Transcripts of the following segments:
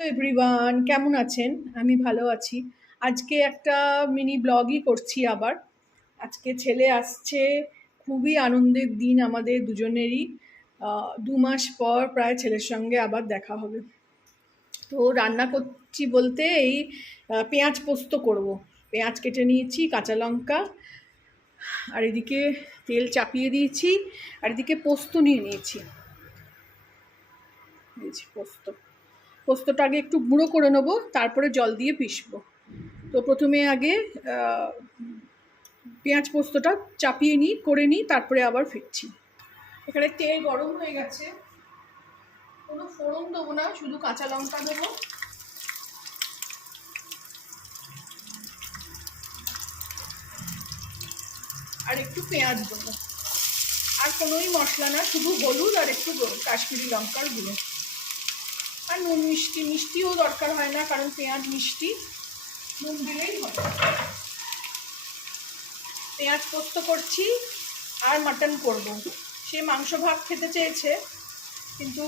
Everyone, কেমন আছেন? আমি ভালো আছি। আজকে একটা মিনি ব্লগই করছি আবার। আজকে ছেলে আসছে, খুবই আনন্দের দিন আমাদের দুজনেরই। ২ মাস পর প্রায় ছেলের সঙ্গে আবার দেখা হবে। তো রান্না করছি বলতে এই পেঁয়াজ পোস্ত করব। পেঁয়াজ কেটে নিয়েছি, কাঁচা লঙ্কা, আর এদিকে তেল চাপিয়ে দিয়েছি, আর এদিকে পোস্ত নিয়ে নিয়েছি। পোস্তটা আগে একটু গুঁড়ো করে নেবো, তারপরে জল দিয়ে পিষবো। তো প্রথমে আগে পেঁয়াজ পোস্তটা চাপিয়ে করে নিই, তারপরে আবার ফিরছি। এখানে তেল গরম হয়ে গেছে, কোনো ফোড়ন দেবো না, শুধু কাঁচা লঙ্কা দেবো, আর একটু পেঁয়াজ দেবো, আর কোনোই মশলা না, শুধু হলুদ আর একটু কাশ্মীরি লঙ্কার গুঁড়ো, আর নুন মিষ্টিও দরকার হয় না, কারণ পেঁয়াজ মিষ্টি, নুন দিলেই হবে। পেঁয়াজ পোস্ত করছি আর মাটন করব। সে মাংস ভাত খেতে চেয়েছে, কিন্তু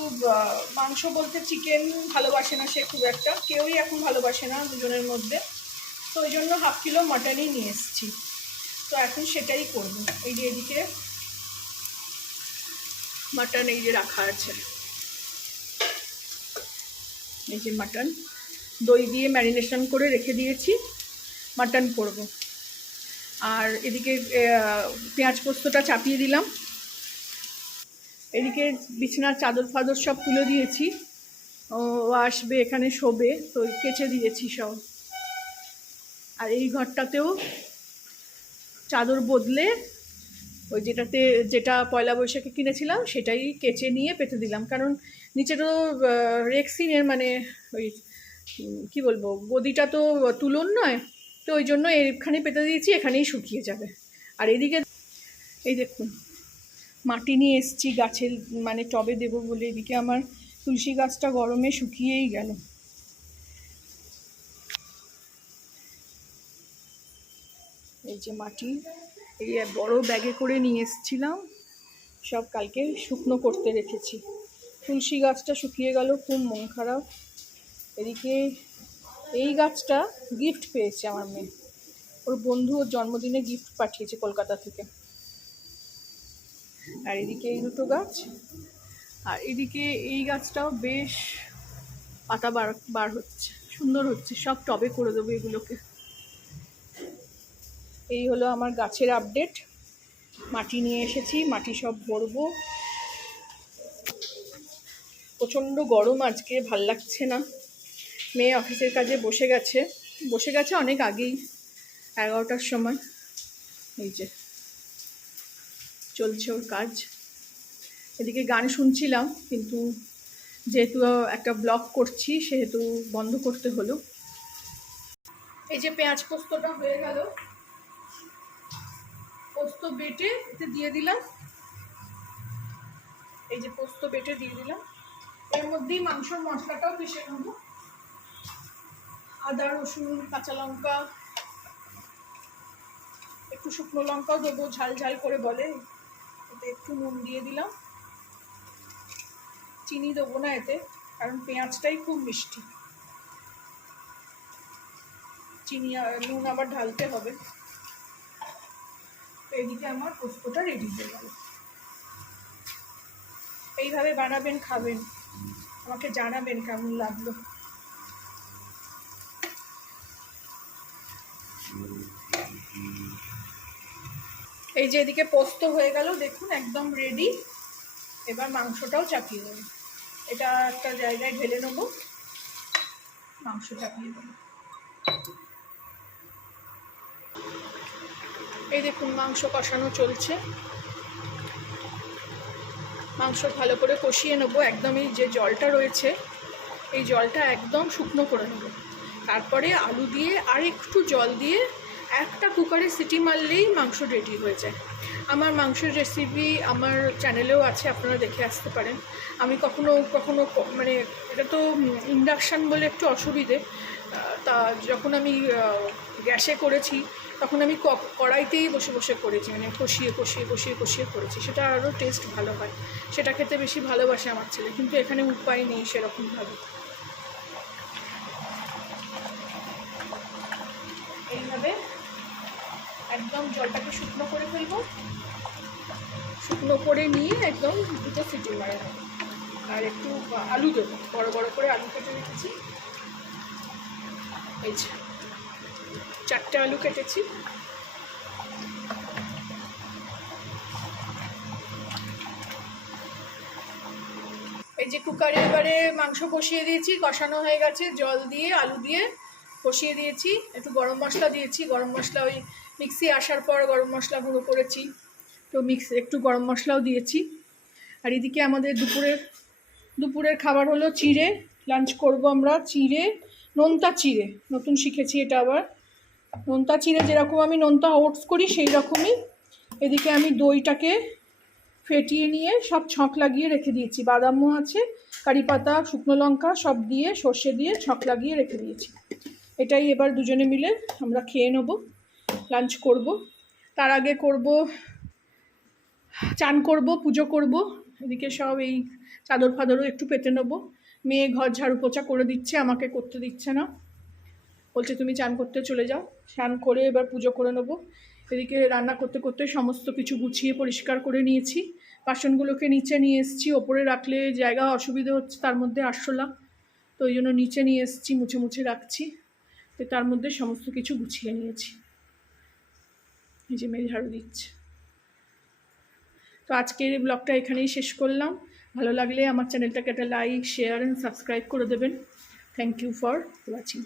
মাংস বলতে চিকেন ভালোবাসে না সে খুব একটা, কেউই এখন ভালোবাসে না দুজনের মধ্যে। তো ওই জন্য 1/2 কিলো মাটনই নিয়ে এসেছি। তো এখন সেটাই করব। এই যে এদিকে মাটন এই যে রাখা আছে, এই যে মাটন দই দিয়ে ম্যারিনেশন করে রেখে দিয়েছি, মাটন করব। আর এদিকে পেঁয়াজ পোস্তটা চাপিয়ে দিলাম। এদিকে বিছানার চাদর ফাদর সব তুলে দিয়েছি, ও আসবে এখানে শোবে, তো কেচে দিয়েছি সব। আর এই ঘরটাতেও চাদর বদলে ওই যেটা পয়লা বৈশাখে কিনেছিলাম সেটাই কেচে নিয়ে পেতে দিলাম, কারণ নিচে তো রেক্সিনের মানে ওই কি বলবো, গদিটা তো তুলন নয়, তো ওই জন্য এখানে পেতে দিয়েছি, এখানেই শুকিয়ে যাবে। আর এদিকে এই দেখুন মাটি নিয়ে এসছি গাছের মানে টবে দেবো বলে। এদিকে আমার তুলসী গাছটা গরমে শুকিয়েই গেল। এই যে মাটি, এই বড় ব্যাগে করে নিয়ে এসেছিলাম, সব কালকে শুকনো করতে রেখেছি। তুলসী গাছটা শুকিয়ে গেল, খুব মন খারাপ। এদিকে এই গাছটা গিফট পেয়েছে আমার মেয়ে, ওর বন্ধু ওর জন্মদিনে গিফট পাঠিয়েছে কলকাতা থেকে। আর এদিকে এই দুটো গাছ, আর এদিকে এই গাছটাও বেশ পাতা বার হচ্ছে, সুন্দর হচ্ছে। সব টবে করে দেবো এগুলোকে। এই হলো আমার গাছের আপডেট। মাটি নিয়ে এসেছি, মাটি সব ভরবো। প্রচণ্ড গরম আজকে, ভাল লাগছে না। মেয়ে অফিসের কাজে বসে গেছে অনেক আগেই, 11টার সময়। এই যে চলছে ওর কাজ। এদিকে গান শুনছিলাম, কিন্তু যেহেতু একটা ব্লগ করছি সেহেতু বন্ধ করতে হলো। এই যে পেঁয়াজ পোস্তটা হয়ে গেল, পোস্ত বেটে এতে দিয়ে দিলাম। এই যে পোস্ত বেটে দিয়ে দিলাম, এর মধ্যেই মাংসর মশলাটাও পিষে নেব। আদা রসুন কাঁচা লঙ্কা, একটু শুকনো লঙ্কাও দেবো, ঝাল ঝাল করে বলে। এতে একটু নুন দিয়ে দিলাম, চিনি দেবো না এতে, কারণ পেঁয়াজটাই খুব মিষ্টি, চিনি আর নুন আবার ঢালতে হবে। এদিকে আমার পোস্তটা রেডি হয়ে গেল। এইভাবে বানাবেন, খাবেন, আমাকে জানাবেন কেমন লাগলো। এই যে এদিকে পোস্ত হয়ে গেল, দেখুন একদম রেডি। এবার মাংসটাও চাপিয়ে দেবো, এটা একটা জায়গায় ঢেলে নেবো, মাংস চাপিয়ে দেবো। এই দেখুন মাংস কষানো চলছে, মাংস ভালো করে কষিয়ে নেবো। একদম এই যে জলটা রয়েছে, এই জলটা একদম শুকনো করে নেবো। তারপরে আলু দিয়ে আর একটু জল দিয়ে একটা কুকারে সিটি মারলেই মাংস রেডি হয়ে যায়। আমার মাংসের রেসিপি আমার চ্যানেলেও আছে, আপনারা দেখে আসতে পারেন। আমি কখনো মানে এটা তো ইন্ডাকশান বলে একটু অসুবিধে, তা যখন আমি গ্যাসে করেছি তখন আমি কড়াইতেই বসে বসে করেছি, মানে কষিয়ে করেছি, সেটা আরও টেস্ট ভালো হয়, সেটা খেতে বেশি ভালোবাসে আমার ছেলে। কিন্তু এখানে উপায় নেই সেরকমভাবে। যাবে। একদম জলটাকে শুকনো করে ফেলবো, শুকনো করে নিয়ে একদম 2টো সিটি মারা নেবো। আর একটু আলু দেবো, বড় বড় করে আলু কেটে রেখেছি, এই যে 4টে আলু কেটেছি। এই যে কুকারে এবারে মাংস কষিয়ে দিয়েছি, কষানো হয়ে গেছে, জল দিয়ে আলু দিয়ে কষিয়ে দিয়েছি। একটু গরম মশলা দিয়েছি, গরম মশলা ওই মিক্সি আসার পর গরম মশলা গুঁড়ো করেছি, তো একটু গরম মশলাও দিয়েছি। আর এদিকে আমাদের দুপুরের খাবার হলো চিড়ে। লাঞ্চ করব আমরা চিড়ে, নোনতা চিড়ে, নতুন শিখেছি এটা আবার। নোনতা চিড়ে যেরকম আমি নোনতা ওটস করি সেই রকমই। এদিকে আমি দইটাকে ফেটিয়ে নিয়ে সব ছক লাগিয়ে রেখে দিয়েছি, বাদামও আছে, কারি পাতা, শুকনো লঙ্কা সব দিয়ে সর্ষে দিয়ে ছক লাগিয়ে রেখে দিয়েছি। এটাই এবার দুজনে মিলে আমরা খেয়ে নেব, লাঞ্চ করব। তার আগে করব চান করব, পুজো করব। এদিকে সব এই চাদর ফাদরও একটু পেতে নেবো। মেয়ে ঘর ঝাড়ু পোছা করে দিচ্ছে, আমাকে করতে দিচ্ছে না, বলছে তুমি চান করতে চলে যাও। স্নান করে এবার পুজো করে নেবো। এদিকে রান্না করতে করতে সমস্ত কিছু গুছিয়ে পরিষ্কার করে নিয়েছি। বাসনগুলোকে নিচে নিয়ে এসেছি, ওপরে রাখলে জায়গা অসুবিধে হচ্ছে, তার মধ্যে আরশোলা, তো ওই জন্য নিচে নিয়ে এসেছি, মুছে মুছে রাখছি। তো তার মধ্যে সমস্ত কিছু গুছিয়ে নিয়েছি। এই যে মেয়ে ঝাড়ু দিচ্ছে। তো আজকের এই ব্লগটা এখানেই শেষ করলাম। ভালো লাগলে আমার চ্যানেলটাকে একটা লাইক, শেয়ার অ্যান্ড সাবস্ক্রাইব করে দেবেন। Thank you for watching.